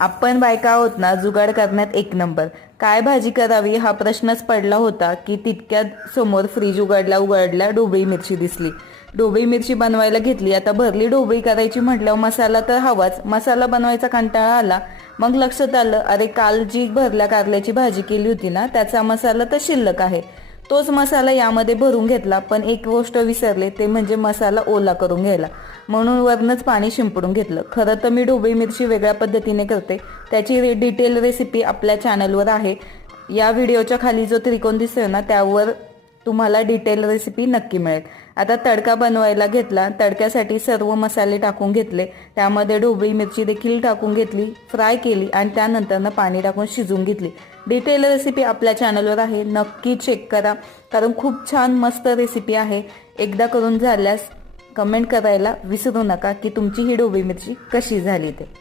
आपण बायका आहोत ना, जुगाड करण्यात एक नंबर. काय भाजी करावी हा प्रश्नच पडला होता की तितक्यात समोर फ्रीज उघडल्या ढोबळी मिरची दिसली. ढोबळी मिरची बनवायला घेतली. आता भरली ढोबळी करायची म्हटल्यावर मसाला तर हवाच. मसाला बनवायचा कंटाळा आला. मग लक्षात आलं, अरे काल जी भरल्या कारल्याची भाजी केली होती ना, त्याचा मसाला तर शिल्लक आहे. तोच मसाला यामध्ये भरून घेतला. पण एक गोष्ट विसरले, ते म्हणजे मसाला ओला करून घ्यायला. म्हणून वरनच पाणी शिंपडून घेतलं. खरं तर मी ढोबळी मिरची वेगळ्या पद्धतीने करते. त्याची डिटेल रेसिपी आपल्या चॅनलवर आहे. या व्हिडिओच्या खाली जो त्रिकोण दिसतोय ना, त्यावर तुम्हाला डिटेल रेसिपी नक्की मिळेल. आता तडका बनवायला घेतला. तडक्यासाठी सर्व मसाले टाकून घेतले. त्यामध्ये ढोबळी मिरची देखील टाकून घेतली, फ्राय केली आणि त्यानंतर पाणी टाकून शिजवून घेतली. डिटेल रेसिपी आपल्या चॅनलवर आहे, नक्की चेक करा, कारण खूप छान मस्त रेसिपी आहे. एकदा करून झाल्यास कमेंट करायला विसरू नका की तुमची ही ढोबळी मिरची कशी झाली ते.